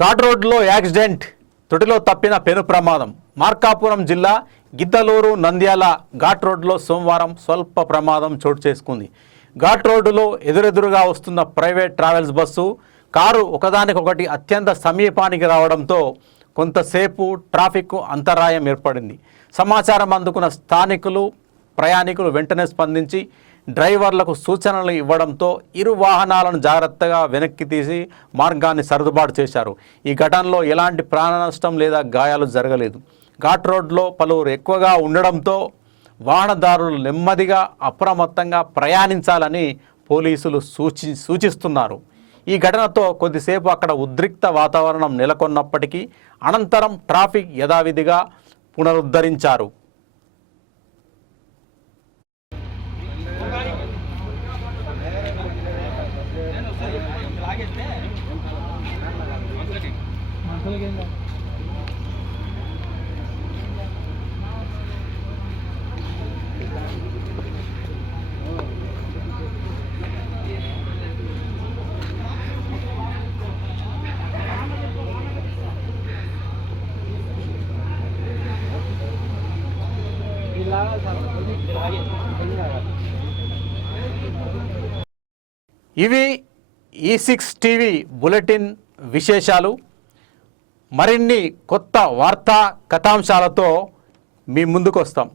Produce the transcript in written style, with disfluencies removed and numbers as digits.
ఘాట్ రోడ్లో యాక్సిడెంట్, తుటిలో తప్పిన పెను ప్రమాదం. మార్కాపురం జిల్లా గిద్దలూరు నంద్యాల ఘాట్ రోడ్లో సోమవారం స్వల్ప ప్రమాదం చోటు చేసుకుంది. ఘాట్ రోడ్డులో ఎదురెదురుగా వస్తున్న ప్రైవేట్ ట్రావెల్స్ బస్సు, కారు ఒకదానికొకటి అత్యంత సమీపానికి రావడంతో కొంతసేపు ట్రాఫిక్ అంతరాయం ఏర్పడింది. సమాచారం అందుకున్న స్థానికులు, ప్రయాణికులు వెంటనే స్పందించి డ్రైవర్లకు సూచనలు ఇవ్వడంతో ఇరు వాహనాలను జాగ్రత్తగా వెనక్కి తీసి మార్గాన్ని సర్దుబాటు చేశారు. ఈ ఘటనలో ఎలాంటి ప్రాణ నష్టం లేదా గాయాలు జరగలేదు. ఘాట్ రోడ్లో పలువురు ఎక్కువగా ఉండడంతో వాహనదారులు నెమ్మదిగా అప్రమత్తంగా ప్రయాణించాలని పోలీసులు సూచిస్తున్నారు. ఈ ఘటనతో కొద్దిసేపు అక్కడ ఉద్రిక్త వాతావరణం నెలకొన్నప్పటికీ అనంతరం ట్రాఫిక్ యథావిధిగా పునరుద్ధరించారు. ఇవి E6 టీవీ బులెటిన్ విశేషాలు. మరిన్ని కొత్త వార్తా కథాంశాలతో మీ ముందుకు వస్తాం.